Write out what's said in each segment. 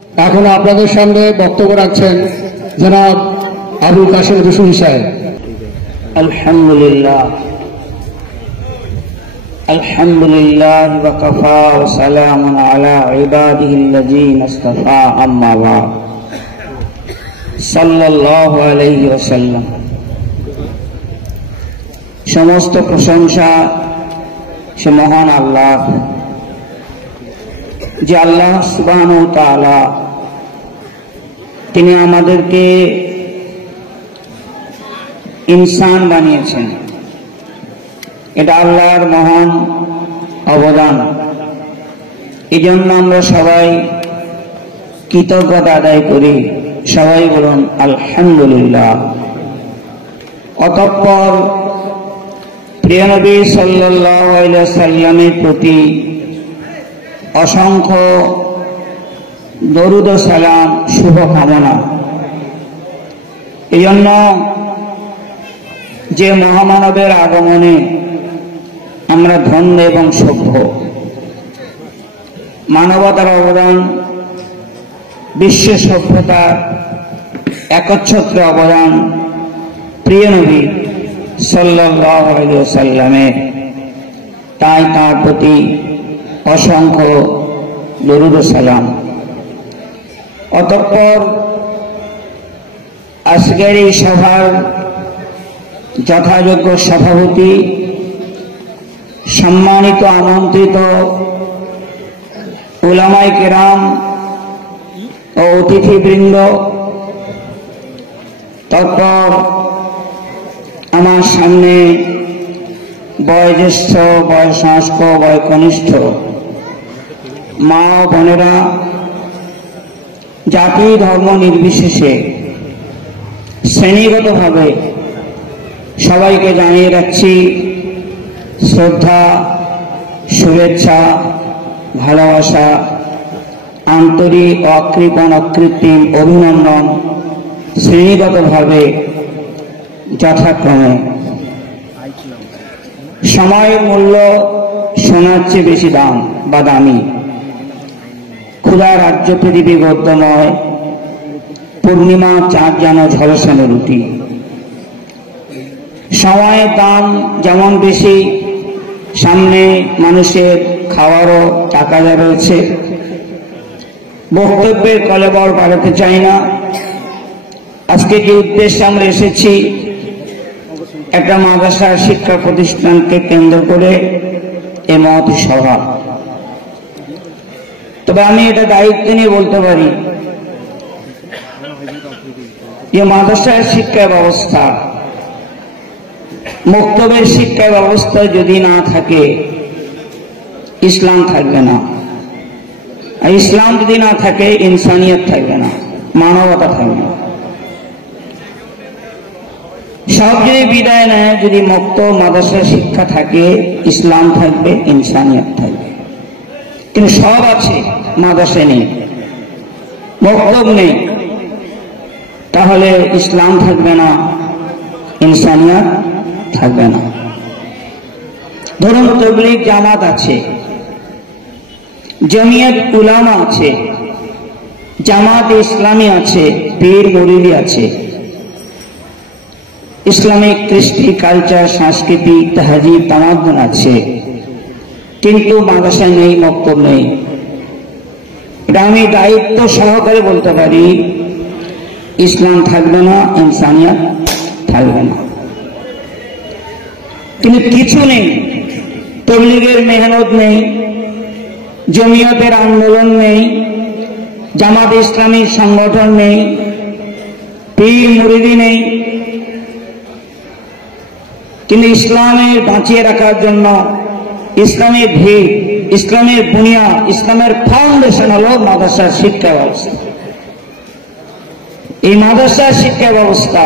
এখন আপনাদের সামনে বক্তব্য রাখছেন জনাব আবুল কাশেম রসুলি সাহেব। আলহামদুলিল্লাহ আলহামদুলিল্লাহ ওয়া কাফা ওয়া সালামুন আলা ইবাদিহিল্লাযীনা ইসতাফা আম্মা বা'দ। সাল্লাল্লাহু আলাইহি ওয়াসাল্লাম। সমস্ত প্রশংসা সে মহান আল্লাহ, যে আল্লাহ সুবহানাহু ওয়া তাআলা তিনি আমাদেরকে ইনসান বানিয়েছেন। এটা আল্লাহর মহান অবদান। এই জন্য আমরা সবাই কৃতজ্ঞতা আদায় করি। সবাই বলুন আলহামদুলিল্লাহ। অতঃপর প্রিয় নবী সাল্লাল্লাহু আলাইহি ওয়াসাল্লামের প্রতি অসংখ্য দরুদ ও সালাম, শুভকামনা। এই জন্য যে মহামানবের আগমনে আমরা ধন্য এবং সভ্য। মানবতার অবদান, বিশ্ব সভ্যতার একচ্ছত্র অবদান প্রিয় নবী সাল্লাল্লাহু আলাইহি ওয়াসাল্লামের। তাই তার প্রতি অসংখ্য দরুদ ও সালাম। অতঃপর আজকের এই সভার যথাযোগ্য সভাপতি, সম্মানিত আমন্ত্রিত উলামায়ে কেরাম ও অতিথিবৃন্দ, তারপর আমার সামনে বয়োজ্যেষ্ঠ, বয়োসংস্ক, বয়কনিষ্ঠ মা ও বোনেরা, জাতি ধর্ম নির্বিশেষে শ্রেণীগতভাবে সবাইকে জানিয়ে রাখছি শ্রদ্ধা, শুভেচ্ছা, ভালোবাসা, আন্তরিক অকৃপণ অকৃত্রিম অভিনন্দন শ্রেণীগতভাবে যথাক্রমে। সময়ের মূল্য সোনার চেয়ে বেশি দাম বা দামি। ক্ষুধা রাজ্য পৃথিবী গদ্য নয়, পূর্ণিমা চাঁদ যেন ঝলসানো রুটি। সময়ের দাম যেমন বেশি, সামনে মানুষের খাওয়ারও টাকাটা রয়েছে। বক্তব্যের কলেবর বাড়াতে চাই না। আজকে যে উদ্দেশ্যে আমরা এসেছি, একটা মাদ্রাসা শিক্ষা প্রতিষ্ঠানকে কেন্দ্র করে এ মহৎ সভা। তবে আমি এটা দায়িত্ব নিয়ে বলতে পারি যে মাদ্রাসার শিক্ষা ব্যবস্থা, মক্তবের শিক্ষা ব্যবস্থা যদি না থাকে, ইসলাম থাকবে না। আর ইসলাম যদি না থাকে, ইনসানিয়ত থাকবে না, মানবতা থাকবে না। সব যদি বিদায় নেয়, যদি মুক্ত মাদ্রাসার শিক্ষা থাকে, ইসলাম থাকবে, ইনসানিয়ত থাকবে। কিন্তু সব আছে, মাদ্রাসায় নেই, মক্তব নেই, তাহলে ইসলাম থাকবে না, ইনসানিয়ত থাকবে না। ধরুন তাবলীগ জামাত আছে, জমিয়ত উলামা আছে, জামাত ইসলামী আছে, পীর মুরিদি আছে, ইসলামিক কৃষ্টি, কালচার, সংস্কৃতি, তাহজিব, তামাদ্দুন আছে, কিন্তু মাদ্রাসায় নেই, মক্তব নেই। এটা আমি দায়িত্ব সহকারে বলতে পারি, ইসলাম থাকবে না, ইনসানিয়ত থাকবে না। কিন্তু কিছু নেই, তাবলীগের মেহনত নেই, জমিয়তের আন্দোলন নেই, জামাত ইসলামী সংগঠন নেই, পীর মুরিদি নেই। কিন্তু ইসলামের বাঁচিয়ে রাখার জন্য, ইসলামের ভিত, ইসলামের বুনিয়াদ, ইসলামের ফাউন্ডেশন হলো মাদ্রাসার শিক্ষা ব্যবস্থা। এই মাদ্রাসার শিক্ষা ব্যবস্থা,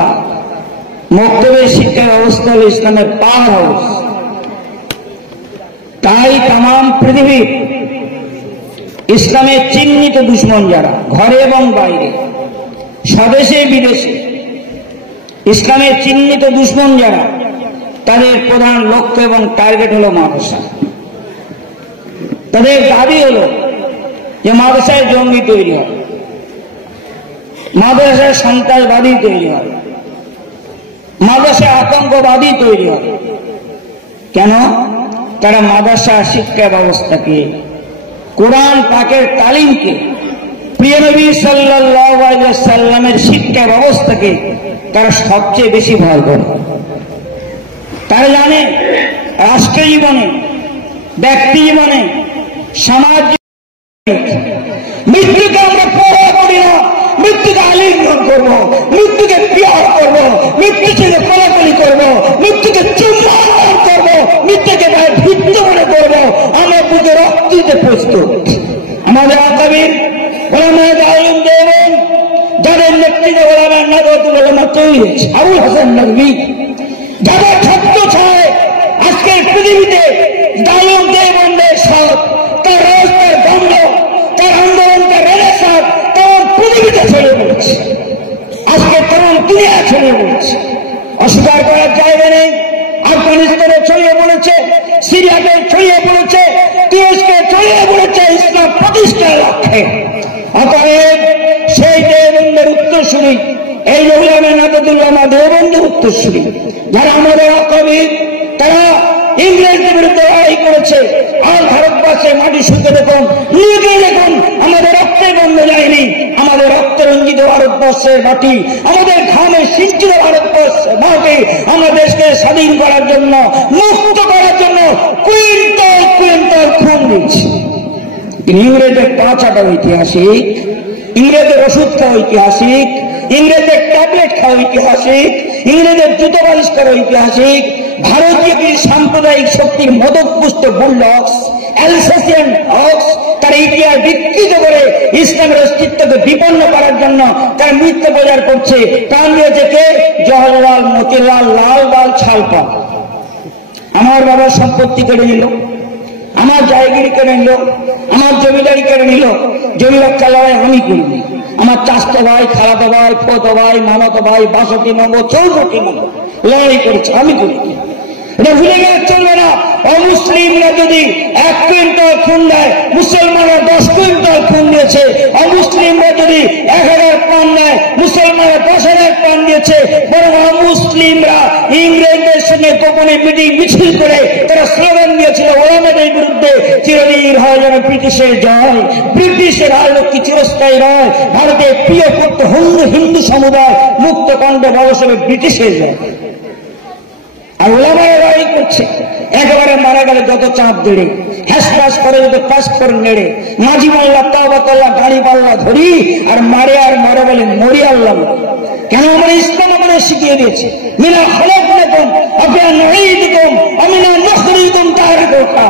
মক্তবের শিক্ষা ব্যবস্থা হলো ইসলামের পাওয়ার হাউস। তাই তাম পৃথিবীর ইসলামের চিহ্নিত দুশ্মন যারা, ঘরে এবং বাইরে, স্বদেশে বিদেশে, ইসলামের চিহ্নিত দুশ্মন যারা, তাদের প্রধান লক্ষ্য এবং টার্গেট হলো মাদ্রাসা। তাদের দাবি হলো যে মাদ্রাসায় জঙ্গি তৈরি হয়, মাদ্রাসায় সন্ত্রাসবাদী তৈরি হয়, মাদ্রাসায় আতঙ্কবাদী তৈরি হয়। কেন? তারা মাদ্রাসা শিক্ষা ব্যবস্থাকে, কোরআন পাকের তালিমকে, প্রিয় নবী সাল্লাল্লাহু আলাইহি ওয়াসাল্লামের শিক্ষা ব্যবস্থাকে তারা সবচেয়ে বেশি ভয় করে। তারা জানে রাষ্ট্র জীবনে, ব্যক্তি জীবনে, সমাজ মৃত্যুকে আমরা পরোয়া করি না, মৃত্যুকে আলিঙ্গন করবো, মৃত্যুকে প্রিয় করবো, মৃত্যু থেকে কোলাকুলি করবো, মৃত্যুকে চুম্বন করবো, মৃত্যুকে ভিত্ত মনে করবো। আমরা বুঝে রক্ত দিতে প্রস্তুত। আমাদের আকাবির ওলামায়ে আলেম দেওবন্দ, যাদের নেতৃত্বে ওলামায়ে নাদওয়াতুল উলামা তৈরি হয়েছে, আবুল হাসান নদভী, যাদের ছাত্র ছায় আজকের পৃথিবীতে দারুল দেওবন্দের সাথ, তার রাস্তার বন্ধ, তার আন্দোলন, তার রেনেসাঁস তখন পৃথিবীতে ছড়িয়ে পড়েছে, আজকে তখন দুনিয়া ছড়িয়ে পড়েছে। অস্বীকার করার জায়গা নেই। আফগানিস্তানে ছড়িয়ে পড়েছে, সিরিয়াতে ছড়িয়ে পড়েছে, তুরস্কে ছড়িয়ে পড়েছে ইসলাম প্রতিষ্ঠার লক্ষ্যে। অতএব সেই দেওবন্দের উত্তরসূরি, এই ওলামায়ে নাদওয়াতুল উলামা দেওবন্দের উত্তরসূরি যারা আমাদের আকাবির, তারা ইংরেজদের বিরুদ্ধে লড়াই করেছে। আর ভারতবর্ষের মাটি শুকে দেখুন, লিখে দেখুন, আমাদের রক্তের বন্ধ যায়নি। আমাদের রক্ত রঞ্জিত ভারতবর্ষের মাটি, আমাদের ঘামে সিঞ্চিত ভারতবর্ষের মাটি আমরা দেশকে স্বাধীন করার জন্য, মুক্ত করার জন্য কুইন্টাল কুইন্টাল খুন দিচ্ছি। ইংরেজদের পা চাটা ঐতিহাসিক, ইংরেজদের ওষুধ খাওয়া ঐতিহাসিক, ইংরেজদের ট্যাবলেট খাওয়া ঐতিহাসিক, ইংরেজদের জুতো বালিশ করা ঐতিহাসিক। ভারতীয় কিছু সাম্প্রদায়িক শক্তির মদতপুষ্ট বুলডগস, অ্যালসেসিয়ান ডগস, তারা ইতিহাস বিকৃত করে ইসলামের অস্তিত্বকে বিপন্ন করার জন্য তারা মিথ্যা প্রচার করছে। প্রাণ দিয়েছে কে? জওহরলাল, মতিলাল, লালবাল, ছালপা। আমার বাবার সম্পত্তি কেড়ে নিল, আমার জায়গিরি কেড়ে নিল, আমার জমিদারি কেড়ে নিল। জমি রক্ষা লড়াই আমি করিনি, আমার চাচতো ভাই, খালাতো ভাই, ফতো ভাই, মামাতো ভাই 62 নম্বর 64 নম্বর লড়াই করেছে, আমি করিনি। এটা ভুলে গেলে চলবে না। অমুসলিমরা যদি 1 কুইন্টাল খুন দেয়, মুসলমানরা 10 কুইন্টাল খুন দিয়েছে। অমুসলিমরা যদি 1000 পান দেয়, মুসলমানরা 10,000 পান দিয়েছে। বরং অমুসলিমরা ইংরেজদের সঙ্গে গোপনে মিটিং মিছিল করে তারা স্লোগান দিয়েছিল ওলামাদের বিরুদ্ধে, চিরদিন হয় যেন ব্রিটিশের জয়, ব্রিটিশের রাজলক্ষ্মী চিরস্থায়ী নয়, ভারতের প্রিয় পুত্র হিন্দু সমুদায় মুক্ত কণ্ঠে বলসবে ব্রিটিশের জয়। আর ওলামারা লড়াই করছে। একেবারে মারা গেলে যত চাপ দেড়ে, হ্যাস করে যত পাস করে নেড়ে, মাঝি মাল্লা, তাওবাতাল্লাহ, গাড়ি পাল্লা ধরি আর মারে বলে মরি আল্লাহ। কেন? আমরা ইসলাম আমাদের শিখিয়ে দিয়েছে, মিনা খলাকনাকুম আফিয়া নুঈদুকুম আমিনা নুখরিজুকুম তারিকুকা।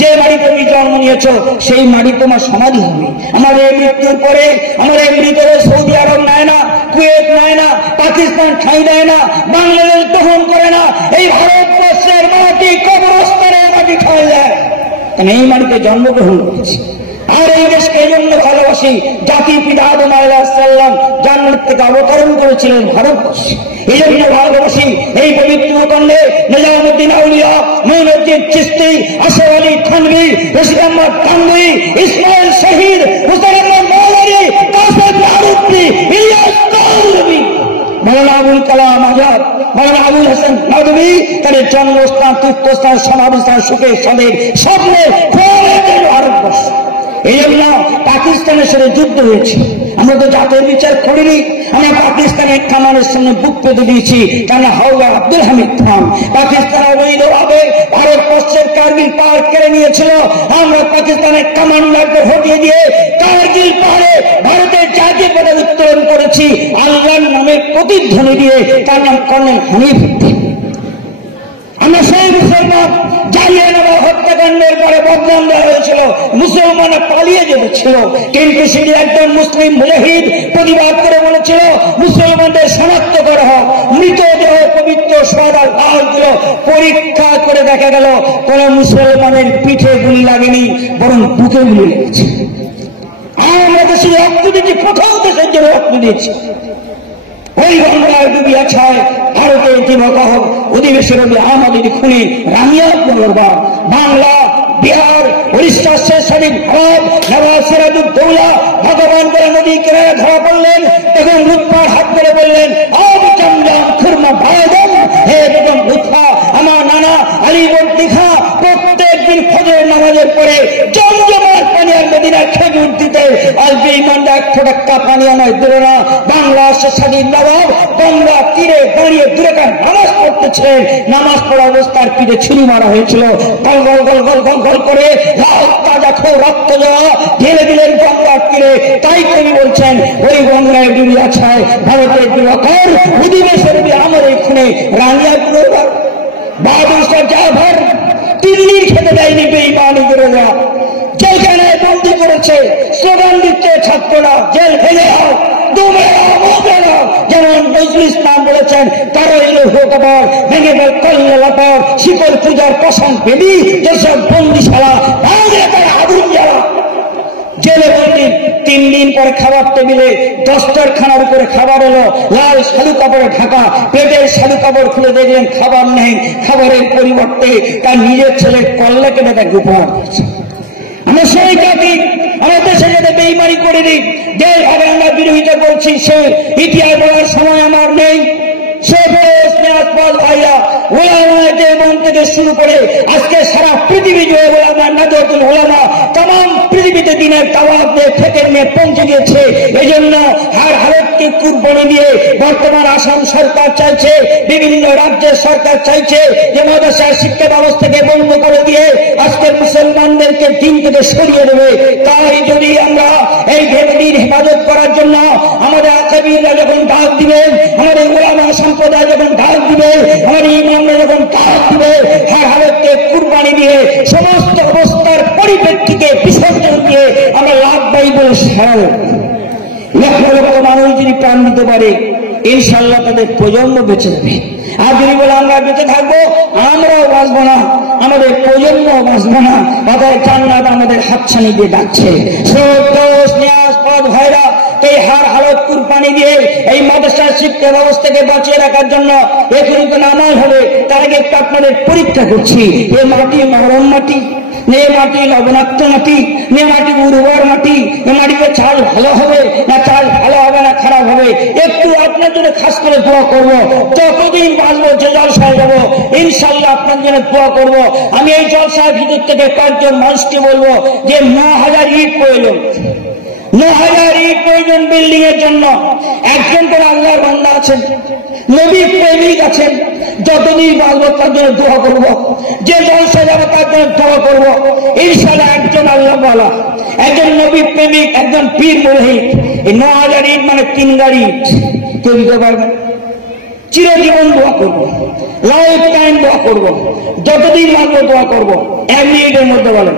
যে বাড়িতে তুমি জন্ম নিয়েছো সেই বাড়ি তোমার সমাধি হবে। আমাদের মৃত্যুর পরে আমাদের মৃতদেহ সৌদি আরব নেয় না, কুয়েত নেয় না, পাকিস্তান ঠাঁই দেয় না, বাংলাদেশ গ্রহণ করে না। এই ভারতবর্ষের মাটি কবরস্থানের মাটি ঠাঁই দেয়, কারণ এই মাটিতে জন্মগ্রহণ করেছে। আর এই দেশকে এই জন্য ভালোবাসি, জাতির পিতা আদম আলাইহিস সালাম জান্নাত থেকে অবতরণ করেছিলেন ভারতবর্ষে। এই জন্য ভালোবাসি এই পবিত্র ভূখণ্ডে নিজামুদ্দিন আউলিয়া, মঈনুদ্দিন চিশতি, আশরাফ আলী থানভী, রশিদ আহমদ থানভী, ইসমাইল শহীদ, হুসাইন আহমদ মাওলানা, কাসেম নারুত্তি, ইলিয়াস কালবি, মৌলানা আবুল কালাম আজাদ, মৌলানা আবুল হাসান নদভী, তাদের জন্মস্থান, তীর্থস্থান, সমাধিস্থান, সুখের সদের স্বপ্নে ভারতবর্ষ। এই জন্য পাকিস্তানের সাথে যুদ্ধ হয়েছে। আমরা তো জাতের বিচার করিনি, আমরা পাকিস্তানের কামানের সঙ্গে বুক পেতে দিয়েছি। কেন? হাওলা আব্দুল হামিদ খান পাকিস্তান অবৈধভাবে ভারতবর্ষের কার্গিল পাহাড় কেড়ে নিয়েছিল। আমরা পাকিস্তানের কামান্ডারকে হটিয়ে দিয়ে কার্গিল পাহাড়ে ভারতের জাতীয় পতাকা উত্তোলন করেছি আল্লাহর নামের প্রতিধ্বনি দিয়ে। তার নাম কর্নেল হানিফ উদ্দিন। আমরা সেই মুসলমান জালিয়ানওয়ালা হত্যাকাণ্ডের পরে বদনাম দেওয়া হয়েছিল, মুসলমানরা পালিয়ে যেতেছিল, কিন্তু সেটি একজন মুসলিম মুজাহিদ প্রতিবাদ করে বলেছিল মুসলমানদের শনাক্ত করা হোক। মৃতদেহ পবিত্র সোহাদা লাল ছিল, পরীক্ষা করে দেখা গেল কোন মুসলমানের পিঠে গুলি লাগেনি, বরং বুকে গুলি লেগেছে। আমরা দেশে রক্ত দিচ্ছি, প্রথম দেশের জন্য রক্ত দিচ্ছি। ওই গঙ্গার ডুবি আছায় ভারতের দিবকহ অধিবেশন আমাদের খুনি রামিয়া পুনর্বার বাংলা, বিহার, উড়িষ্যা স্বাধীন ভারত, নবাব সিরাজউদ্দৌলা ভগবান করে নদী কিনারে ধরা পড়লেন। দেখুন পার হাত করে বললেন, হে বেগম লুৎফা, আমার নানা আলী বর্দিখা প্রত্যেকদিন ফজরের নামাজের পরে জমজমাট পানি আর মদিনার খেজুর দিতে, আর বেঈমানরা এক ফোঁটা পানি আমায় দিল না। বাংলাদেশের স্বাধীন নবাব গঙ্গা তীরে দাঁড়িয়ে দুরাকাত নামাজ পড়তেছিলেন, নামাজ পড়া অবস্থার পিঠে ছুরি মারা হয়েছিল, গল গল গল গল গল গল করে লাল তাজা খো রক্ত যাওয়া ঢেলে দিলেন গঙ্গার তীরে। তাই তিনি বলছেন, ওই গঙ্গায় ডুবিয়া ছায় ভারতের দিবাকর অধিবেশন আমার এখানে রানিয়া গুরুবার বাহাদুর শাহ জাফর দিল্লির খেতে দেয়নি বেঈমানিদেরা, জেলখানায় বন্দী করেছে, স্লোগান দিচ্ছে ছাত্ররা জেল ফেলে আও, যেমন নজরুল ইসলাম বলেছেন, তারা এলো হোকবার ভেঙে ফেল কল্লাপর শিকল পূজার পশম বেদি, যেসব বন্দিশালা তারা আগুন জ্বালা। জেলে বন্দি 3 দিন পরে খাবার টেবিলে দস্তরখানার উপরে খাবার এলো, লাল শালু কাপড়ে ঢাকা, পেটের শালু কাপড় খুলে দেখলেন খাবার নেই, খাবারের পরিবর্তে তার নিজের ছেলের কল্লা কেটে তাকে উপহার দিচ্ছে। আমরা সেই জাতি, আমার দেশে যাতে বেঈমানি করে দিই, যেভাবে আমরা বিরোধিতা করছি সে ইতিহাস বলার সময় আমার নেই। সে ভাইয়া ওলামায় দেওবন্দ থেকে শুরু করে আজকে সারা পৃথিবী জুড়ে ওলামা নাদওয়াতুল উলামা তাম পৃথিবীতে দিনের দাওয়াত দিয়ে থেকে নিয়ে পৌঁছে গিয়েছে। এই জন্য হার হারতকে কুরবানি দিয়ে বর্তমান আসাম সরকার চাইছে, বিভিন্ন রাজ্যের সরকার চাইছে যে মাদ্রাসার শিক্ষা ব্যবস্থাকে বন্ধ করে দিয়ে আজকের মুসলমানদেরকে দিন থেকে সরিয়ে দেবে। তাই যদি আমরা এই ভেবেদিন হেফাজত করার জন্য আমাদের আকাবিররা যখন ডাক দিবেন, আমাদের ওলামা সম্প্রদায় যখন ডাক দিবে, আমাদের ইমামরা যখন ডাক দিবে, হার হারতকে কুরবানি দিয়ে সমস্ত অবস্থার পরিপ্রেক্ষিতে বিসর্জন দিয়ে আমরা লাভবাহী বলে সারা লক্ষ লক্ষ মানুষ যদি প্রাণ দিতে পারে, ইনশাআল্লাহ তাদের প্রজন্ম বেঁচে যাবে। আর যদি বলে আমরা বেঁচে থাকবো, আমরাও বাঁচবো না, আমাদের প্রজন্ম বাঁচবো না, তাদের জান্নাত আমাদের হাতছানি দিয়ে ডাকছে। ভাইরা, এই হার হালত কুরবানি দিয়ে এই মাদ্রাসার শিক্ষা ব্যবস্থাকে বাঁচিয়ে রাখার জন্য এখন তো নামাজ হবে, তার আগে একটু আপনাদের পরীক্ষা করছি। এ মাটি নরম মাটি, নে মাটি লবণাক্ত মাটি, নে মাটি উর্বর মাটি, এ মাটিতে চাল ভালো হবে না চাল ভালো হবে না খারাপ হবে, একটু আপনার জন্য খাস করে দোয়া করবো। যতদিন বাঁচবো, যে জলসায় যাবো, ইনশাল্লাহ আপনার জন্য দোয়া করবো। আমি এই জলসার ভিতর থেকে কয়েকজন মানুষকে বলবো যে 9000 ইট প্রয়োজন, 9000 ইট প্রয়োজন বিল্ডিং এর জন্য। একজন করে আল্লাহর বান্দা আছেন, নবী প্রেমিক আছেন, যতদিন বাঁচবো তার জন্য দোয়া করবো, যে জলসা যাবো তার জন্য দোয়া করবো। ইনশাআল্লাহ একজন আল্লাহ ওয়ালা, একজন নবী প্রেমিক, একজন পীর মুরহিদ, এই 9000 ইট মানে 3 গাড়ি ইট কেউ দিতে পারবে। চিরজীবন দোয়া করবো, লাইফ টাইম দোয়া করবো, যতদিন বাঁচবো দোয়া করবো। 1 মিনিটের মধ্যে বলেন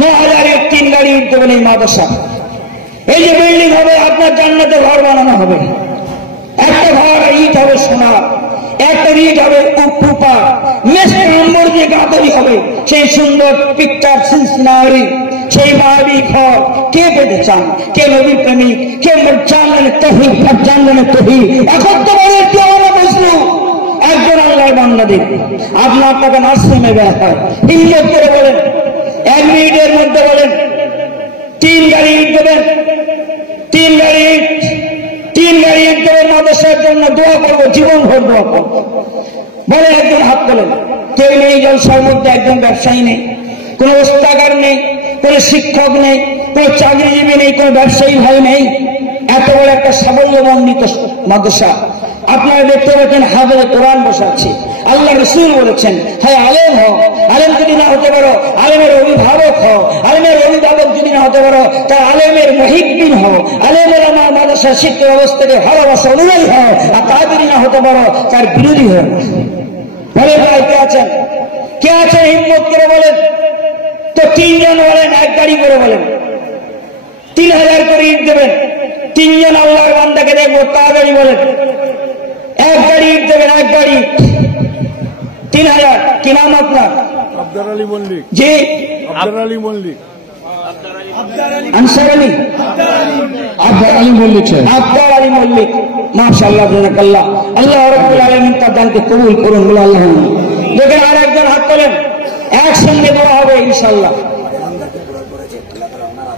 9000 ইট 3 গাড়ি ইট দেবেন এই মাদ্রাসা। এই যে বিল্ডিং হবে, আপনার জান্নাতে ঘর বানানো হবে। একটা ঘর ইট হবে সোনার, একটা ইট হবে রূপা, মেসম্বর দিয়ে গাঁথনি হবে, সেই সুন্দর পিকচার সিনসিনারি, সেই মায়াবী ঘর কে পেতে চান? কে নবী প্রেমিক, কে জানলেন তহিদ, জানলেন তহিদ। এখন তো বলে কে আমরা বুঝলো একজন আল্লাহর বান্দাদের আপনার টাকা নার্সিংহোমে ব্যয় হয়। হিম্মত করে বলেন, 1 মিনিটের মধ্যে বলেন 3 গাড়ি ইট দেবেন, 3 গাড়ি ইট, 3 গাড়ি ইট দেবেন মাদ্রাসার জন্য। দোয়া করবো, জীবন ভর দোয়া করবো। বলে একজন হাত তোলেন। কেউ নেই জলসার মধ্যে, একজন ব্যবসায়ী নেই, কোন ওস্তাগার নেই, কোন শিক্ষক নেই, কোন চাকরিজীবী নেই, কোন ব্যবসায়ী ভাই নেই। এত বড় একটা সাফল্যমণ্ডিত মাদ্রাসা। আপনারা দেখতে পাচ্ছেন হাফেজে কোরআন বসে আছে। আল্লাহ রাসূল বলেছেন, হ্যাঁ আলেম হও, আলেম যদি না হতে পারো আলেমের অভিভাবক হও, আলেমের অভিভাবক যদি না হতে পারো তার আলেমের মুহিব্বিন হও, আলেমের আমার মাদ্রাসার শিক্ষা ব্যবস্থাকে ভালোবাসা অনুযায়ী হও, আর তা যদি না হতে পারো তার বিরোধী হও। বলে ভাই কে আছেন? কে আছেন? হিম্মত করে বলেন তো। 3 জন বলেন, 1 গাড়ি করে বলেন, 3000 করে ইট দেবেন। 3 জন আল্লাহর বান্দাকে দেখবো, তাড়াতাড়ি বলেন। 1 গাড়ি ইট দেবেন, 1 গাড়ি 3000। কি নাম আপনার? আব্দুল আলী মল্লিক। জি, আব্দুল আলী মল্লিক। আনসার আলী, আব্দুল আলী মল্লিক। আব্দুল আলী মল্লিক, মাশাআল্লাহ, জাযাকাল্লাহ। আল্লাহ রাব্বুল আলামিন তার দানকে কবুল করুন। বলে আল্লাহুম্মা। দেখেন আর একজন হাত তোলেন, একসঙ্গে দেওয়া হবে ইনশাআল্লাহ।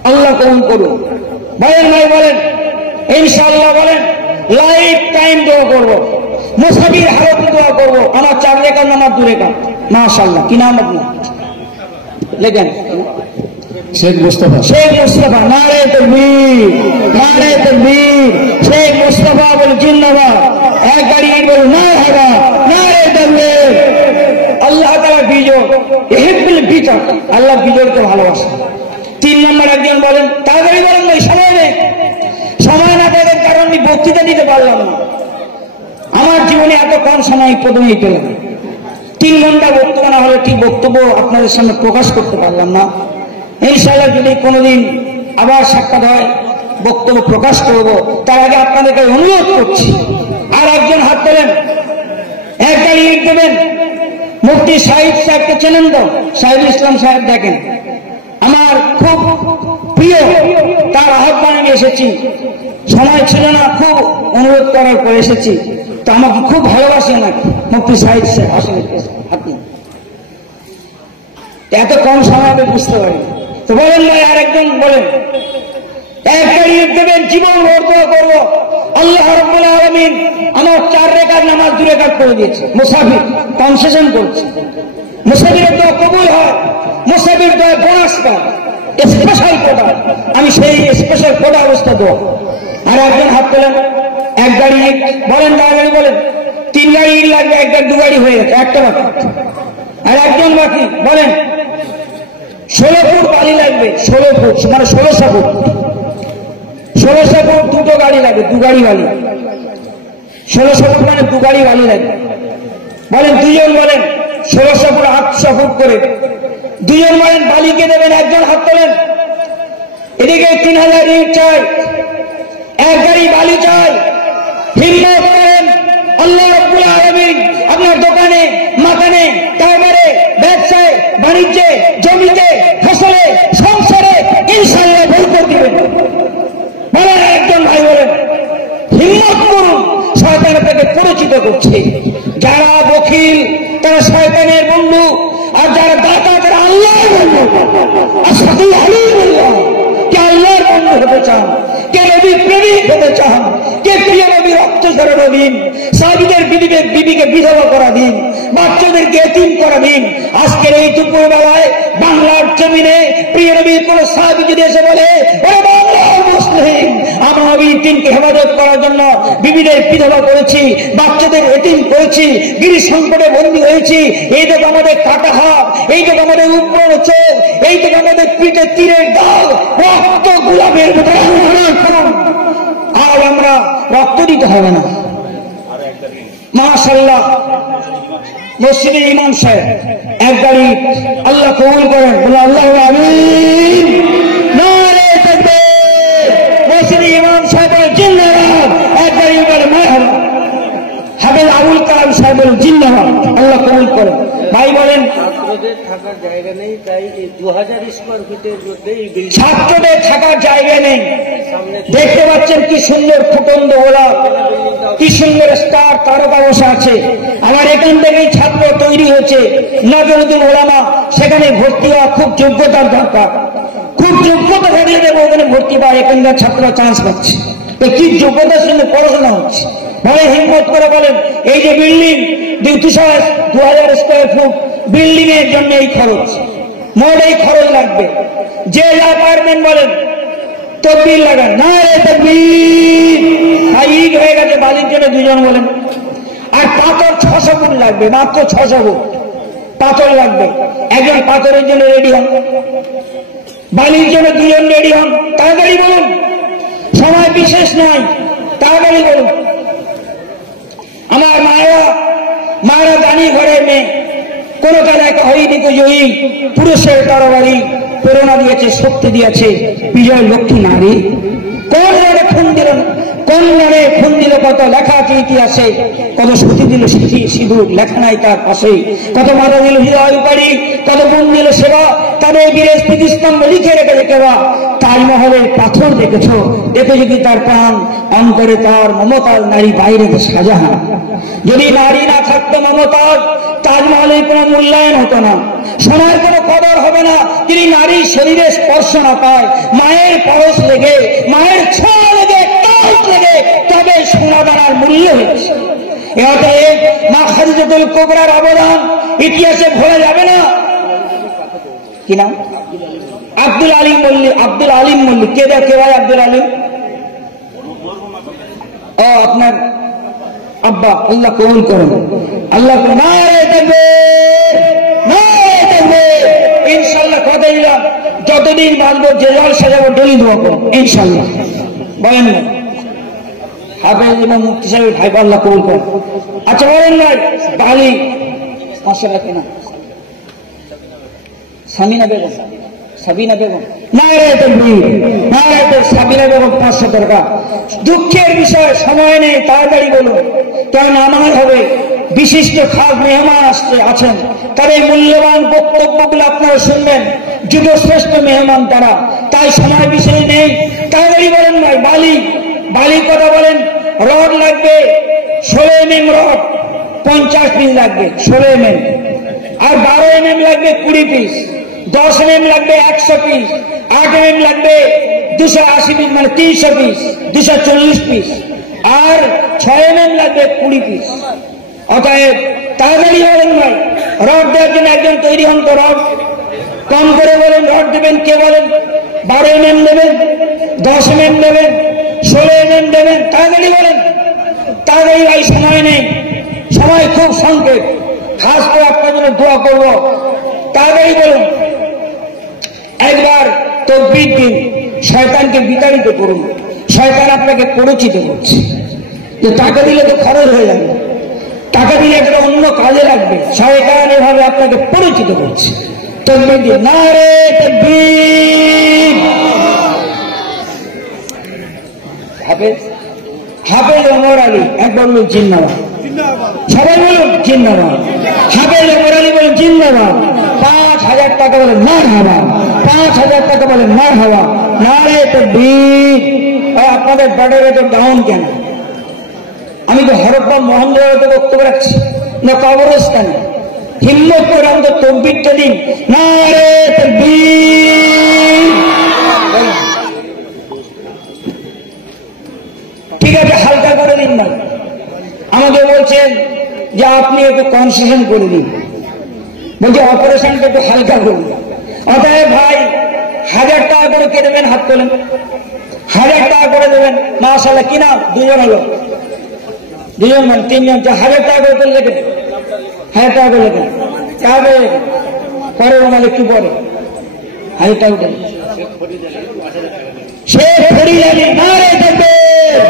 আল্লাহ কবুল করুন। বলেন ভাই বলেন, ইনশাআল্লাহ বলেন লাইফ টাইম দোয়া করবো, মুসাফির হালত দোয়া করবো। আমার 4 রেখাত নামাজ 2 রেখাত। মাশাআল্লাহ। কি নাম আপনার? লেখেন। শেখ মুস্তাফা। শেখ মুস্তাফা। নারে তাকবীর, নারে তাকবীর। শেখ মুস্তাফা বলে জিন্দাবাদ। এক গাড়ি বলে মারহাবা, নারে তাকবীর। আল্লাহ তাআলা বিজয়, ইহিব্বুল বিজয়, আল্লাহ বিজয়কে ভালোবাসে। 3 নম্বর একজন বলেন, তাড়াতাড়ি বলেন ভাই, সময় নেই। সময় না থাকার কারণে আমি বক্তৃতা দিতে পারলাম না। আমার জীবনে এত কম সময় প্রথমেই পেলাম। 3 ঘন্টা বক্তব্য না হলে ঠিক বক্তব্য আপনাদের সামনে প্রকাশ করতে পারলাম না। ইনশাআল্লাহ যদি কোনোদিন আবার সাক্ষাৎ হয়, বক্তব্য প্রকাশ করব। তার আগে আপনাদেরকে অনুরোধ করছি, আর একজন হাত তোলেন, এক গাড়ি ইট দেবেন। মুফতি সাহিদ সাহেবকে চেনেন তো? সাহিদুল ইসলাম সাহেব, দেখেন আমার খুব প্রিয়, তার আহ্বানে এসেছি। সময় ছিল না, খুব অনুরোধ করার পর এসেছি। তো আমাকে খুব ভালোবাসেন মুফতি সাহিদ সাহেব। আসলে আপনি এত কম সময় আমি বুঝতে পারি। তো বলেন ভাই, আরেকজন বলেন। এক গাড়ি ইট দেবেন, জীবন ভর দোয়া করবো। আল্লাহ রাব্বুল আলামিন আমার 4 রেখাত নামাজ 2 রেখাত করে দিয়েছে। মুসাফির কনসেশন করছে, মুসাফিরের দোয়া কবুল হয়। মুসাফির দোয়া বোনাস পায়, স্পেশাল কোটা। আমি সেই স্পেশাল কোটা অবস্থা দোয়া। আর একজন হাত তোলেন, এক গাড়ি ইট বলেন, গাড়ি বলেন। 3 গাড়ি ইট লাগবে, 1 গাড়ি 2 গাড়ি হয়ে গেছে, একটা বাকি। আর একজন বাকি বলেন, 16 ফুট বালি লাগবে। 16 ফুট মানে 1600 ফুট। 1600 ফুট 2 গাড়ি লাগবে, 2 গাড়ি বালি। 1600 ফুট মানে 2 গাড়ি বালি লাগবে। বলেন দুজন বলেন, 1600 ফুট 800 ফুট করে। দুজন বলেন বালিকে দেবেন। একজন হাত তোলেন। এদিকে 3000 ইট চাই, 1 গাড়ি বালি চাই। হিম্মত করেন। আল্লাহ রাব্বুল আলামিন আপনার দোকানে, মাকানে, কারবারে, ব্যবসায়, বাণিজ্যে, জমিতে, ফসলে, সংসারে ইনশাআল্লাহ বরকত দিবেন। বলেন একজন ভাই বলেন, হিম্মত করুন। শয়তান আপনাকে পরিচিত করছে। যারা বখিল তারা শয়তানের বন্ধু, আর যারা দাতা তারা আল্লাহর বন্ধু। আশহাদু আল্লাহ, কে আল্লাহর বন্ধু হতে চান, কে নবীর প্রেমিক হতে চান, কে প্রিয় নবীর রক্ত ঝরানো দিন, সাহাবীদের বিবিকে বিধবা করা দিন, বাচ্চাদেরকে এতিম করা দিন। আজকের এই দুপুর বেলায় বাংলার জমিনে প্রিয় নবীর কোন সাহাবী যদি এসে বলে, ওরে বাংলার মুসলিম, আমরা নবীর দিনকে হেফাজত করার জন্য বিবিদের বিধবা করেছি, বাচ্চাদের এতিম করেছি, গিরি সংকটে বন্দী হয়েছি, এই দেখো আমাদের কাটা হাত, এই দেখো আমাদের উপর চোখ, এই দেখো আমাদের পিঠে তীরের দাগ, রক্ত গোলাপের মতো। আর আমরা রক্ত দিতে হবে না। মাশাআল্লাহ। মসজিদের ইমাম সাহেব 1 গাড়ি, আল্লাহ কবুল করেন। বলে আল্লাহ আমিন। নারে তাকবীর। মসজিদের ইমাম সাহেব জিন্দাবাদ। 1 গাড়ি বলে মারহাবা। হাফেজ আবুল কালাম সাহেব বলে জিন্দাবাদ। আল্লাহ কবুল করেন। ভাই বলেন, ছাত্রদের থাকার জায়গা নেই, তাই 2000 স্কোয়ার ফিটের মধ্যে ছাত্রদের থাকার জায়গা নেই। দেখতে পাচ্ছেন কি সুন্দর ফুটন্ত গোলাপ, কি সুন্দর স্টার তারকা বসে আছে। আমার এখান থেকেই ছাত্র তৈরি হয়েছে, নজরুল ওলামা। সেখানে ভর্তি হওয়া খুব যোগ্যতার দরকার। খুব যোগ্যতা থাকলে দেবো ওখানে ভর্তি পায়। এখানকার ছাত্ররা চান্স পাচ্ছে। কি যোগ্যতার সঙ্গে পড়াশোনা হচ্ছে। ভালো হিম্মত করে বলেন, এই যে বিল্ডিং 2000 স্কোয়ার ফুট বিল্ডিং এর জন্য এই খরচ, মোট এই খরচ লাগবে। যে যা পারবেন বলেন, তকবীর লাগান। নারে তাকবীর। ইট হয়ে গেছে, বালির জন্য 2 জন বলেন। আর পাথর 600 ফুট লাগবে, মাত্র 600 ফুট পাথর লাগবে। একজন পাথরের জন্য রেডি হন, বালির জন্য 2 জন রেডি হন। তাড়াতাড়ি বলুন, সময় বিশেষ নয়, তাড়াতাড়ি বলুন। আমার মায়েরা দানি ঘরের মেয়ে, কোন কালে একটা হরিণী জয়ী, পুরুষের তরবারি প্রেরণা দিয়েছে, শক্তি দিয়েছে। বিজয় লক্ষ্মী নারী। কোন নারে খুন দিল, কোন নারে খুন দিল, কত লেখা আছে ইতিহাসে। কত সতী দিল সিঁদুর, লেখা নাই তার পাশে। কত মাতা দিল হৃদয় উপাড়ি, কত গুণ দিল সেবা। তাদের বীরের স্মৃতিস্তম্ভ লিখে রেখেছে কেবা। তাজমহলের পাথর দেখেছ, দেখেছো কি তার প্রাণ, অন্তরে তার মমতার নারী, বাইরে শাহজাহান। যদি নারী না থাকতো মমতাজ, তাজমহলের কোন মূল্যায়ন হতো না, সময়ের কোনো কদর হবে না। যদি নারীর শরীরে স্পর্শ না পায়, মায়ের পরশ লেগে, মায়ের ছোঁয়া লেগে অতএব মা খাদিজাতুল কুবরার অবদান ইতিহাসে ভোলা যাবে না। কি নাম? আব্দুল আলিম মল্লিক। আব্দুল আলিম মল্লিক কে ভাই? আব্দুল আলিম ও আপনার আব্বা, আল্লাহ কবুল করুন। আল্লাহ নারে তাকবীর, নারে তাকবীর। ইনশাআল্লাহ কথা দিলাম যতদিন বাঁচবো যে জল সাজাবো ডেলি দোয়া করবো ইনশাআল্লাহ। বলেন না হাফেজ ইমাম মুফতি সাহেব ভাই, আল্লাহ কবুল করুন। আচ্ছা বলেন না বালি মাশাআল্লাহ কেনা সামিনা বেগম, সাবিনা বেগম, নারে তাকবীর, নারে তাকবীর। সাবিনা বেগম 500 টাকা। দুঃখের বিষয় সময় নেই, তাড়াতাড়ি বলুন কারণ আমার হবে বিশিষ্ট খাস মেহমান আছেন, তাদের মূল্যবান বক্তব্যগুলো আপনারা শুনবেন। যুবশ্রেষ্ঠ মেহমান তারা, তাই সময় বিষয় নেই, তাড়াতাড়ি বলেন ভাই। বালির কথা বলেন। রড লাগবে 16 mm রড, 50 পিস লাগবে 16 mm, আর 12 mm লাগবে 20 পিস, 10 mm লাগবে 100 পিস, 8 mm লাগবে 280 পিস মানে 300 পিস, 240 পিস, আর 6 mm লাগবে 20 পিস। অতএব তাড়াতাড়ি বলেন ভাই। রড দেওয়ার জন্য একজন তৈরি হন তো। রড কম করে বলেন, রড দেবেন কে বলেন? 12 mm দেবেন, 10 mm দেবেন, 16 mm দেবেন, তাড়াতাড়ি বলেন। তাড়াতাড়ি ভাই, সময় নেই, সময় খুব সংক্ষেপ। খাস করে আপনার জন্য দোয়া করব, তাড়াতাড়ি বলুন। একবার তাকবীর দিন, শয়তানকে বিতাড়িত করুন। শয়তান আপনাকে পরিচিত করছে যে টাকা দিলে তো খরচ হয়ে যাবে, টাকা দিলে একটা অন্য কাজে লাগবে। শয়তান এভাবে আপনাকে পরিচিত করছে। তাকবীর দিন, নারে তাকবীর। হাফেজ ওমর আলী একবার বলুন জিন্দাবাদ। সবাই বলুন জিন্দাবাদ। হাফেজ ওমর আলী বলুন জিন্দাবাদ। 5000 টাকা বলেন মারহাবা, 5000 টাকা বলেন মারহাবা। নারে তাকবীর। আপনাদের ব্যাটারে তো ডাউন কেন? আমি তো হরপ্পা মোহাম্মদ বক্তব্য রাখছি না কবরস্থানে? হিম্মত করে আমাদের তাকবীরটা দিন। নারে তাকবীর। ঠিক আছে, হালকা করে দিন ভাই। আমাকে বলছেন যে আপনি একটু কনসেশন করে দিন, বলছি অপারেশনটা একটু হালকা করুন। অতএব ভাই 1000 টাকা করে কে দেবেন? হাত তোলেন। 1000 টাকা করে দেবেন। মাশাআল্লাহ। কি নাম? দুজন হলো, দুজন মানে 3 জন। 1000 টাকা করে তুললে লেখেন, 1000 টাকা করে লেখেন। কাবে পরে ওনার একটু পরে 1000 টাকা উঠে শেখ ফরিদ আলী। নারে তাকবীর,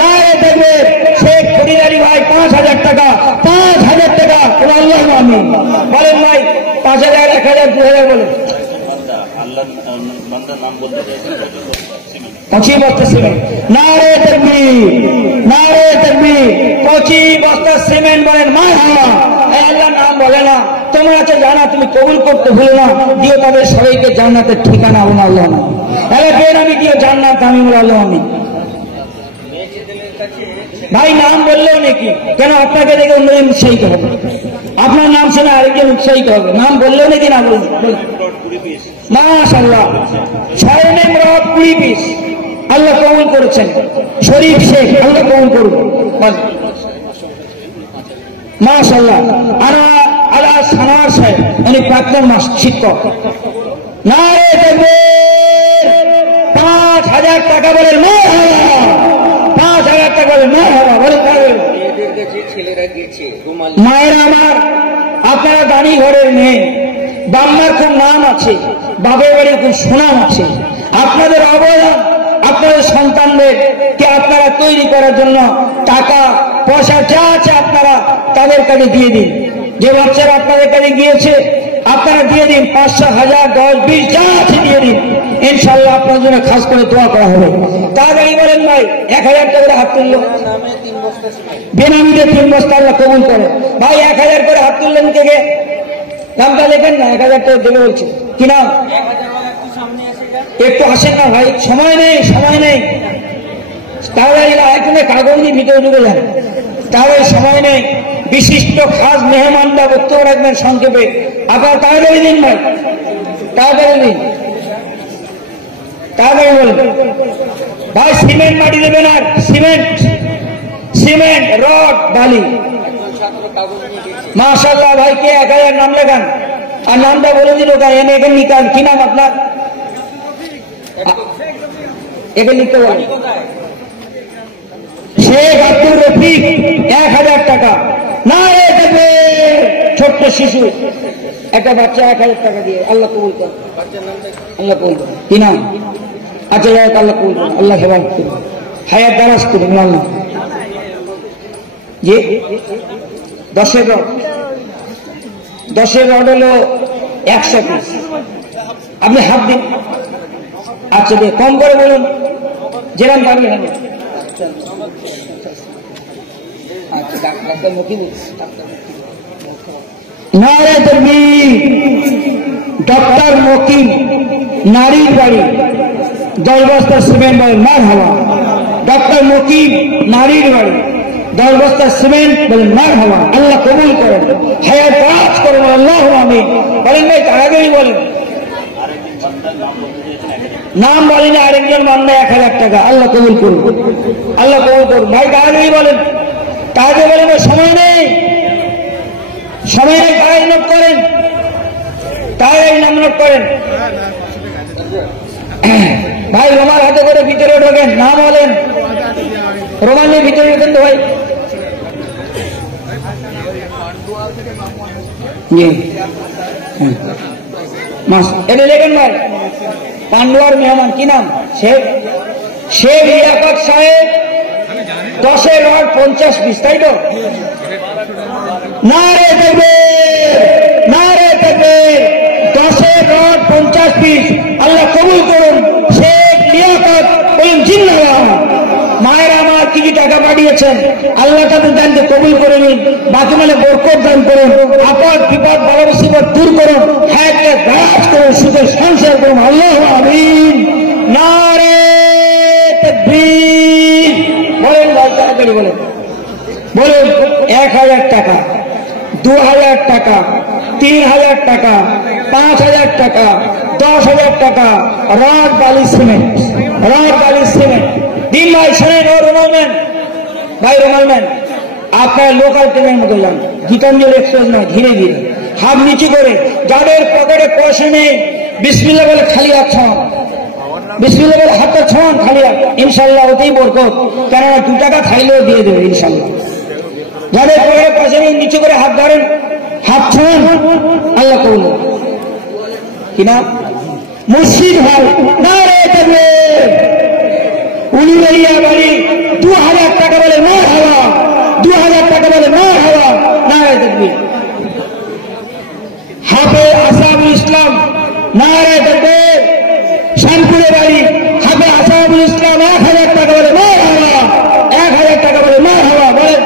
নারে তাকবীর। শেখ ফরিদ আলী ভাই 5000 টাকা, 5000 টাকা। আল্লাহু আমিন বলেন ভাই। 5000, 1000, 2000 বলেন। 25 বস্তা সিমেন্ট। নারে তাকবীর, নারে তাকবীর। 25 বস্তা সিমেন্ট বলেন মারহাবা। আল্লাহর নাম বলে না, তোমার আছে জানা, তুমি কবুল করতে ভুলো না। দিও তাদের সবাইকে জান্নাতের ঠিকানা। বলুন আল্লাহ না। আমি দিও জান্নাত। আমি বলি আল্লাহ আমিন। ভাই নাম বললেও নাকি কেন? আপনাকে দেখে অন্যজন উৎসাহিত হবে, আপনার নাম শুনে আরেকজন উৎসাহিত হবে। নাম বললেও নাকি না বলুন? মাশাআল্লাহ। 6 mm রড 20 পিস আল্লাহ কবুল করেছেন। শরীফ শেখ আল্লাহ কবুল করুন। মাশাআল্লাহ। আলা সানার সাহেব উনি প্রাক্তন শিক্ষক। নারে তাকবীর। 5000 টাকা বলেন মারহাবা, 5000 টাকা বলেন মারহাবা। বলেন মায়েরা আমার, আপনারা দানি ঘরের মেয়ে, বাংলার খুব নাম আছে, বাপের বাড়ির খুব সুনাম আছে। আপনাদের অবদান আপনাদের সন্তানদেরকে আপনারা তৈরি করার জন্য টাকা পয়সা যা আছে আপনারা তাদের কাছে দিয়ে দিন। যে বাচ্চারা আপনাদের কাছে গিয়েছে আপনারা দিয়ে দিন। 500, 1000, 10, 20 যা আছে দিয়ে দিন। ইনশাআল্লাহ আপনার জন্য খাস করে দোয়া করা হবে। তাড়াতাড়ি বলেন ভাই। 1000 টাকা হাত তুললো, বেনামিতে 3 বস্তা আল্লাহ কবুল করে। ভাই 1000 করে হাত তুললেন কে? নামটা লেখেন না। 1000 টাকা দেবে বলছে। কি নাম? একটু আসেন না ভাই, সময় নেই, সময় নেই। তাড়াতাড়ি এখানে কাগজ নিয়ে ভিতরে ঢুকে যান, তাহলে সময় নেই। বিশিষ্ট খাস মেহমানরা বক্তব্য রাখবেন সংক্ষেপে। আপনার তাড়াতাড়ি দিন ভাই, তাড়াতাড়ি দিন, তাড়াতাড়ি বলুন ভাই। সিমেন্ট মাটি দেবেন, আর সিমেন্ট, সিমেন্ট, রড, বালি মাশাআল্লাহ ভাই, কে 1000 নাম লেখান আর নামটা বলে দিল এনে এখানে লিখান। কি নাম আপনার? এখানে লিখতে বলেন। শেখ আব্দুর রফিক 1000 টাকা। না রে দেবে ছোট্ট শিশু একটা বাচ্চা 1000 টাকা দিয়ে আল্লাহ কবুল করে, আল্লাহ কবুল করে। কি নাম? আচ্ছা যাই হোক, আল্লাহ কবুল করে, আল্লাহ হেফাজত করুন, হায়াত দারাজ করুন আল্লাহ। যে 10-এর রড, 10-এর রড হলো 100 পিস। আপনি হাত দিন। আচ্ছা দিয়ে কম করে বলুন, যেরাম দাবি হয়। নারে তাকবীর। ডক্টর মকিম নারীর বাড়ি 10 বস্তা সিমেন্ট বলেন মারহাবা। ডক্টর মকিম নারীর বাড়ি 10 বস্তা সিমেন্ট বলেন মারহাবা। আল্লাহ কবুল করেন, হায়াত দারাজ করেন, আল্লাহু আমিন। বলেন ভাই, তার আগেই বলেন নাম বলেন। আরেকজন মান্য 1000 টাকা। আল্লাহ কবুল করুন, আল্লাহ কবুল করুন। ভাই তার আগেই বলেন, তার আগে বলেন সময় নেই, সময় নেই। তাই নোট করেন, তাই নাম নোট করেন। ভাই রোমাল হাতে করে ভিতরে ঢোকেন, নাম বলেন। রোমাল নিয়ে ভিতরে ঢোকেন তো ভাই। এটা লেখেন ভাই। পান্ডুয়ার মেহমান। কি নাম? শেখ লিয়াকত সাহেব 10-এর রড 50 পিস, তাই তো? নারে তাকবীর, নারে তাকবীর। 10-এর রড 50 পিস। আল্লাহ কবুল করুন। শেখ লিয়াকত বলুন জিন্নাবাদ। মায়ের আমার কিছু টাকা পাঠিয়েছেন, আল্লাহ তাদের দানকে কবুল করে নিন, বাকি মানে বরকত দান করুন, আপদ বিপদ বালা মুসিবত দূর করুন, হায়াতকে দারাজ করুন, সুখে সংসার করুন, আল্লাহু আমিন। নারে তাকবীর। বলেন ভাই, তাড়াতাড়ি বলেন। বলুন 1000 টাকা, 2000 টাকা, 3000 টাকা, 5000 টাকা, 10,000 টাকা। রড বালি সিমেন্ট, রড বালি সিমেন্ট। দিন ভাই শোনেন, ও রোমালম্যান ভাই, রোমালম্যান আপনার লোকাল ট্রেনের মতো যান, গীতাঞ্জলি এক্সপ্রেস নয়, ধীরে ধীরে হাত নিচু করে। যাদের পকেটে পয়সা নেই বিসমিল্লাহ বলে খালি হাত ছড়ান, বিসমিল্লাহ বলে হাতটা ছড়ান খালি হাত, ইনশাল্লাহ ওতেই বরকত। কেননা 2 টাকা খাইলেও দিয়ে দেবে ইনশাল্লাহ। যাদের পকেটে পয়সা নেই নিচু করে হাত ধরেন, হাত ছড়ান, আল্লাহ কবুল। কিনা মুর্শিদ ভাই, নারে তাকবীর। উলুবেড়িয়া বাড়ি 2000 টাকা বলে মারহাবা, 2000 টাকা বলে মারহাবা। নারে তাকবীর। হাফেজ আসাদুল ইসলাম, নারে তাকবীর। শানপুরে বাড়ি হাফেজ আসাদুল ইসলাম 1000 টাকা বলে মারহাবা, 1000 টাকা বলে মারহাবা। বলেন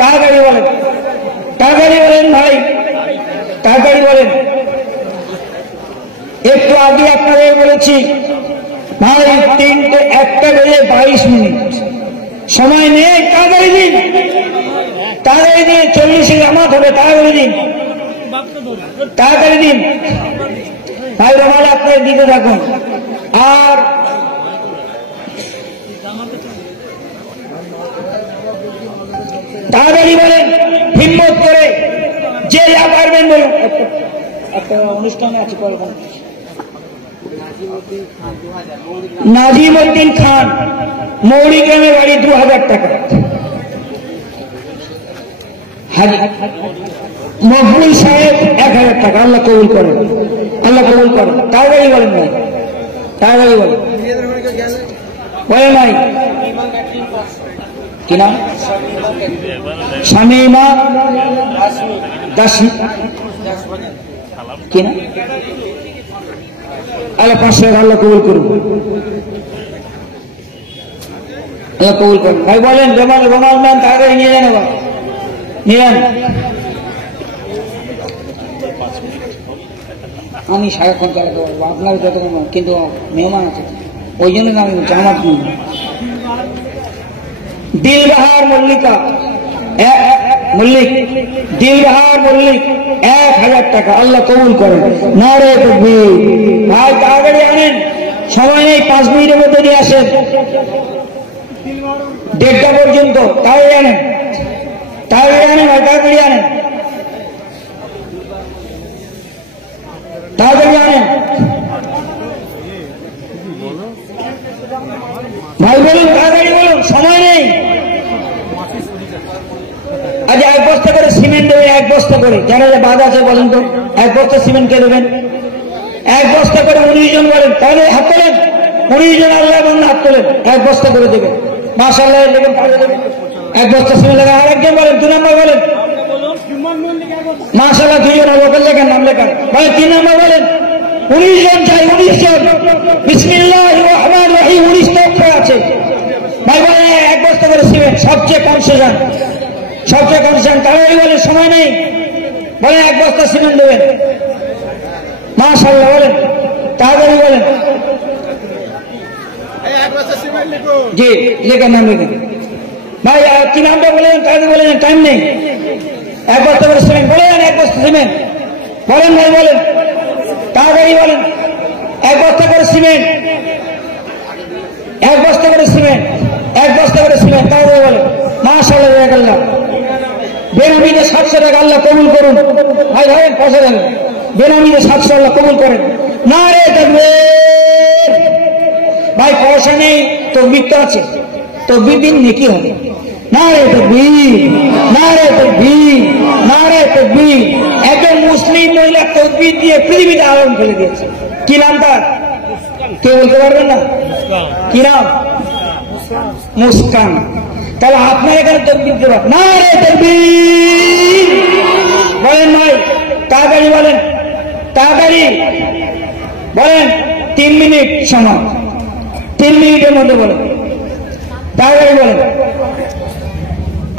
তাড়াতাড়ি বলেন, তাড়াতাড়ি বলেন ভাই, তাড়াতাড়ি বলেন। একটু আগে আপনাদের বলেছি ভাই 1টা বেজে 22 মিনিট, সময় নেই, তাড়াতাড়ি দিন, তাড়াতাড়ি দিন। 40-এ জামাত হবে, তাড়াতাড়ি দিন, তাড়াতাড়ি দিন। ভাই রোমাল আপনার দিতে থাকুন। আর তাড়াতাড়ি বলেন, হিম্মত করে, যে যা পারবেন বলুন। একটা অনুষ্ঠানে আছে কলকাতা। নাজিমউদ্দিন খান মৌরি গ্রামের বাড়ি 2000 টাকা। মকবুল সাহেব 1000 টাকা। আল্লাহ কবুল করেন, আল্লাহ কবুল করেন। তাড়াতাড়ি বলেন ভাই, তাড়াতাড়ি বলেন। বলেন ভাই কি নাম? শামীমা দাসী। কি নাম? আল্লাহ 500 টাকা। আল্লাহ কবুল করুন, আল্লাহ কবুল করুন। ভাই বলেন রোমাল ম্যান তাড়াতাড়ি নিয়ে যান, এবার নিয়ে যান। আমি সারাক্ষণ চালাতে পারবো, আপনার যতক্ষণ, কিন্তু মেহমান আছে ওই জন্য আমি বলছি আমার দিলবাহার মল্লিকা মল্লিক, দিলবাহার মল্লিক 1000 টাকা। আল্লাহ কবুল করেন। নারে তাকবীর। ভাই তাড়াতাড়ি আনেন, সময় নেই, 5 মিনিটের মধ্যে নিয়ে আসেন, 1:30টা পর্যন্ত। তাই আনেন, তাড়াতাড়ি আনেন ভাই, তাড়াতাড়ি আনেন, তাড়াতাড়ি আনেন ভাই, বলুন তাড়াতাড়ি বলুন, সময় নেই। আচ্ছা, 1 বস্তা করে সিমেন্ট দেবেন, 1 বস্তা করে, যারা বাদ আছে বলেন তো, 1 বস্তা সিমেন্ট কে দেবেন? 1 বস্তা করে 19 জন বলেন, তাহলে হাত তোলেন, 19 জন আল্লাহ বন্ধু হাত তোলেন, 1 বস্তা করে দেবেন। মাশাআল্লাহ দেবেন, 1 বস্তা সিমেন্ট লেখা। আরেকজন বলেন, 2 নম্বর বলেন, মাশাআল্লাহ 2 জন লোকের লেখেন, নাম লেখান ভাই। 3 নম্বর বলেন, 19 জন চাই, 19 জন। বিসমিল্লাহির রহমানির রহিম, 19 টা আছে ভাই, বলেন 1 বস্তা করে সিমেন্ট, সবচেয়ে কম সেজান, সবচেয়ে কম সেজান, তাড়াতাড়ি বলেন, সময় নেই, বলেন 1 বস্তা সিমেন্ট দেবেন। মাশাআল্লাহ বলেন, তাড়াতাড়ি বলেন, জি লেখেন, নাম লেখেন ভাই। আর কি নামটা বলেন, তাড়াতাড়ি বলেন, টাইম নেই। 1 বস্তা করে সিমেন্ট বলেন, 1 বস্তা সিমেন্ট বলেন ভাই, বলেন তাড়াতাড়ি বলেন, 1 বস্তা করে সিমেন্ট, 1 বস্তা করে সিমেন্ট, 1 বস্তা করে সিমেন্ট, তাড়াতাড়ি বলেন। মাশাআল্লাহ আল্লাহ বেনামিতে 700 টাকা আল্লাহ কবুল করুন ভাই, ধরেন পয়সা দেন, বেনামিতে 700 আল্লাহ কবুল করেন। নারে তাকবীর ভাই, পয়সা নেই, তাকবীর তো আছে, তাকবীর দিন নেকি হবে। নারে তাকবীর, নারে তাকবীর, নারে তাকবীর। একজন মুসলিম মহিলা তাকবীর দিয়ে পৃথিবীতে আলোড়ন ফেলে দিয়েছে। কি নাম তার? কেউ বলতে পারবেন না? কি নাম? মুস্কান। তাহলে আপনার এখানে তাকবীর দিতে পারেন। নারে তাকবীর বলেন ভাই, তাড়াতাড়ি বলেন, তাড়াতাড়ি বলেন, 3 মিনিট সময়, 3 মিনিটের মধ্যে বলেন, তাড়াতাড়ি বলেন।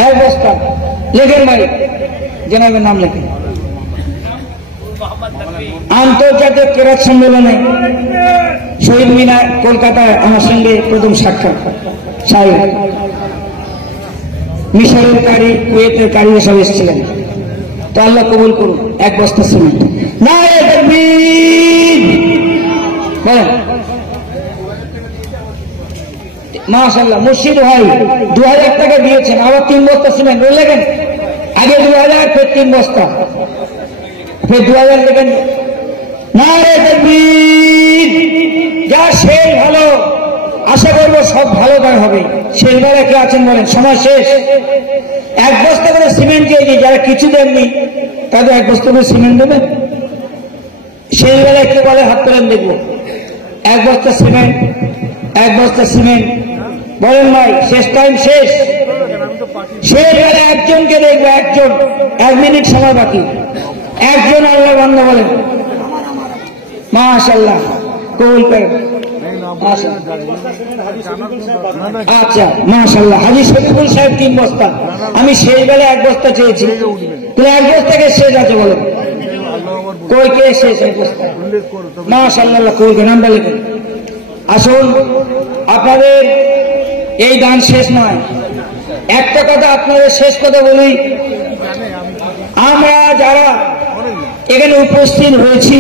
1 বস্তা লেখেন ভাই, জনাবের নাম লেখেন। আন্তর্জাতিক কেরাত সম্মেলনে শহীদ মিনার, কলকাতায় আমার সঙ্গে প্রথম সাক্ষাৎ। সাহেব মিশরের কারি, কুয়েতের কারি সব এসেছিলেন। তো আল্লাহ কবুল করুন 1 বস্তা সিমেন্ট। নারে তাকবীর বলেন। মাশাআল্লাহ মুর্শিদ ভাই 2000 টাকা দিয়েছেন, আবার 3 বস্তা সিমেন্ট লেখেন। আগে 2000, ফের 3 বস্তা, ফের 2000 লেখেন। নারে তাকবীর। যা শেষ ভালো, আশা করবো সব ভালো কাজ হবে। শেষ বেলা কে আছেন বলেন? সময় শেষ। 1 বস্তা করে সিমেন্ট দিয়েছি, যারা কিছু দেননি তাদের 1 বস্তা করে সিমেন্ট দেবেন। শেষ বেলায় কে বলে হাত তোলেন দেখবো। 1 বস্তা সিমেন্ট, 1 বস্তা সিমেন্ট বলেন ভাই। শেষ টাইম শেষ। শেষ বেলায় একজনকে দেখবো, একজন, 1 মিনিট সময় বাকি, একজন আল্লাহ বান্দা বলেন। মাশাআল্লাহ কবুল করেন। আচ্ছা মাশাআল্লাহ। হাজী শফিকুল সাহেব 3 বস্তা, আমি সেই বেলায় 1 বস্তা চেয়েছি, তুমি 1 বস্তাকে শেষ আছে বলেন। কই কে শেষ 1 বস্তা? মাশাআল্লাহ কবুল করেন। নামটা লিখুন। আসুন, আপনাদের এই গান শেষ নয়। একটা কথা আপনাদের শেষ কথা বলি, আমরা যারা এখানে উপস্থিত হয়েছি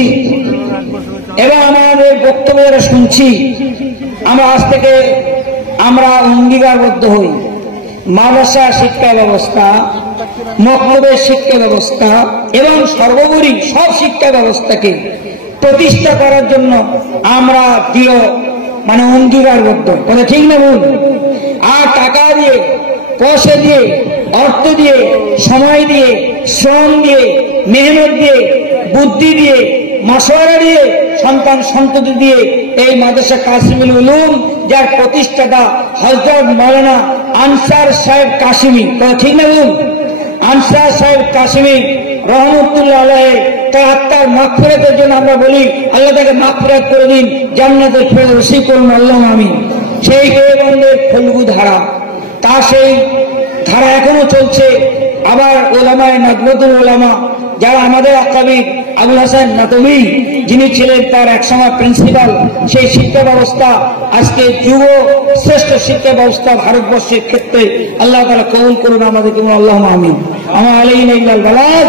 এবং আমাদের বক্তব্য যারা শুনছি, আমরা আজ থেকে আমরা অঙ্গীকারবদ্ধ হই, মাদ্রাসা শিক্ষা ব্যবস্থা, মক্তবের শিক্ষা ব্যবস্থা এবং সর্বোপরি সব শিক্ষা ব্যবস্থাকে প্রতিষ্ঠা করার জন্য আমরা দৃঢ় অঙ্গীকারবদ্ধ। কথা ঠিক না ভুল? আর টাকা দিয়ে, পয়সা দিয়ে, অর্থ দিয়ে, সময় দিয়ে, শ্রম দিয়ে, মেহনত দিয়ে, বুদ্ধি দিয়ে, মাশওয়ারা দিয়ে, সন্তান সন্ততি দিয়ে এই মাদ্রাসা কাসিমুল উলুম, যার প্রতিষ্ঠাতা হযরত মাওলানা আনসার সাহেব কাশিমি, কথা ঠিক না ভুল? আনসার সাহেব কাশিমি রহমতুল্লাহ আলাইহি, তার আত্মার মাগফিরাতের জন্য আমরা বলি আল্লাহ তাকে মাগফিরাত করে দিন, জান্নাতের ফেরদৌস নসিব করুন, আল্লাহুম্মা আমিন। সেই দেওবন্দের ফলগু ধারা, তা সেই ধারা এখনো চলছে। আবার ওলামায়ে নাদওয়াতুল উলামা, যারা আমাদের আকাবি আবুল হাসান নাতবী, যিনি ছিলেন তার একসময় প্রিন্সিপাল, সেই শিক্ষা ব্যবস্থা আজকে যুব শ্রেষ্ঠ শিক্ষা ব্যবস্থা ভারতবর্ষের ক্ষেত্রে আল্লাহ তাআলা কবুল করুন আমাদেরকে, আল্লাহুম্মা আমিন। আমা আলাইনা ইল্লাল বালাগ।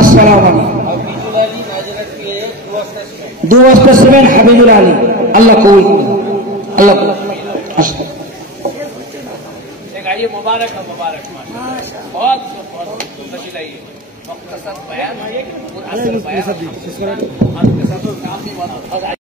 আসসালামু আলাইকুম। 2 বস্তা সিমেন্ট হাবিবুল আলী, আল্লাহ কবুল করুন। আল্লাহ लगाइए, मुबारक है, मुबारक, बहुत बहुत बचिलाइए। मुख्तसर बयान है,